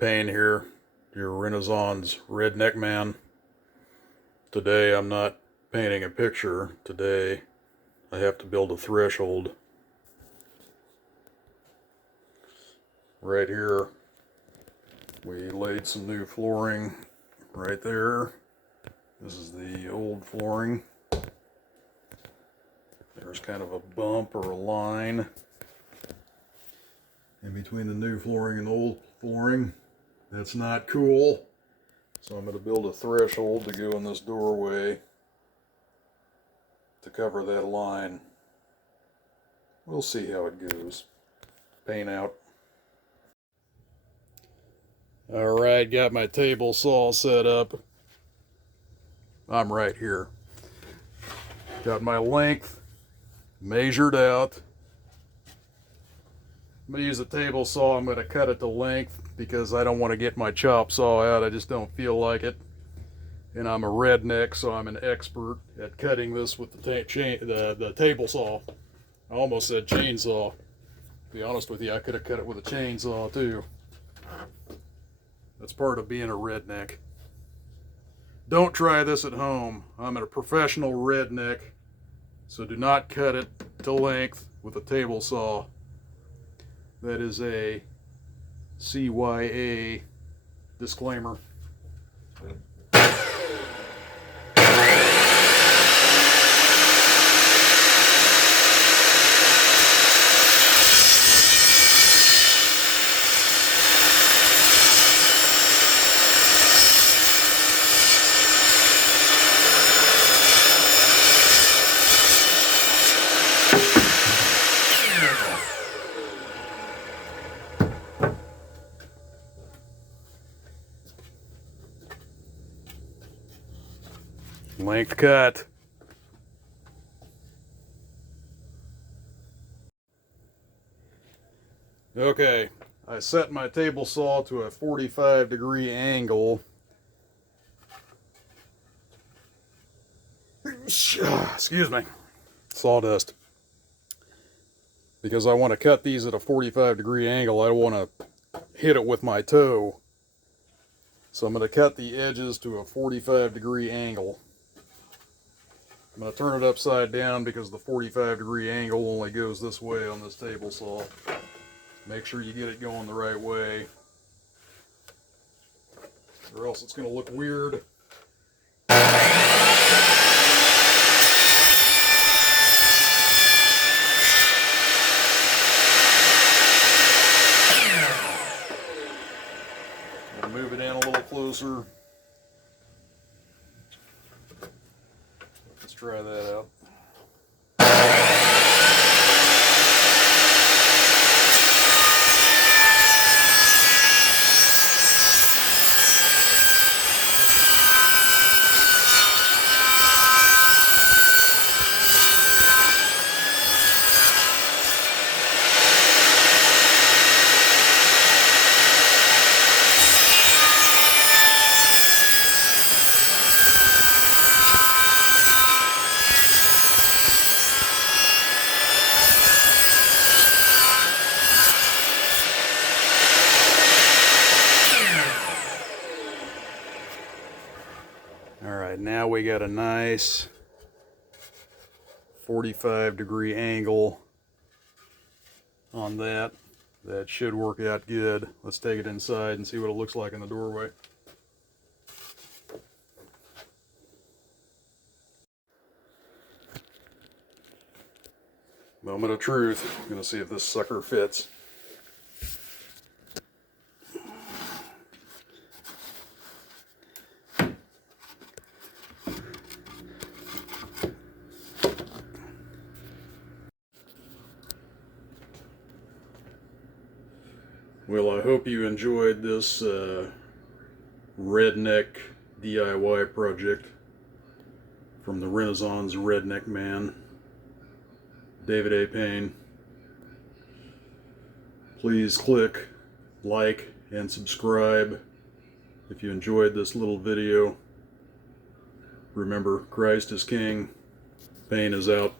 Paine here, your Renaissance redneck man. Today I'm not painting a picture. Today I have to build a threshold. Right here, we laid some new flooring right there. This is the old flooring. There's kind of a bump or a line in between the new flooring and the old flooring. That's not cool. So I'm going to build a threshold to go in this doorway to cover that line. We'll see how it goes. Paint out. Alright, got my table saw set up. I'm right here. Got my length measured out. I'm going to use a table saw. I'm going to cut it to length because I don't want to get my chop saw out. I just don't feel like it. And I'm a redneck, so I'm an expert at cutting this with the table saw. I almost said chainsaw. To be honest with you, I could have cut it with a chainsaw too. That's part of being a redneck. Don't try this at home. I'm a professional redneck, so do not cut it to length with a table saw. That is a CYA disclaimer. Length cut. Okay, I set my table saw to a 45-degree angle. Excuse me, sawdust. Because I want to cut these at a 45-degree angle, I don't want to hit it with my toe. So I'm going to cut the edges to a 45-degree angle. I'm going to turn it upside down because the 45-degree angle only goes this way on this table saw. Make sure you get it going the right way, or else it's going to look weird. I'll move it in a little closer. Let's try that out. Alright, now we got a nice 45-degree angle on that. That should work out good. Let's take it inside and see what it looks like in the doorway. Moment of truth. I'm going to see if this sucker fits. Well, I hope you enjoyed this redneck DIY project from the Renaissance redneck man, David A. Paine. Please click like and subscribe if you enjoyed this little video. Remember, Christ is King. Paine is out.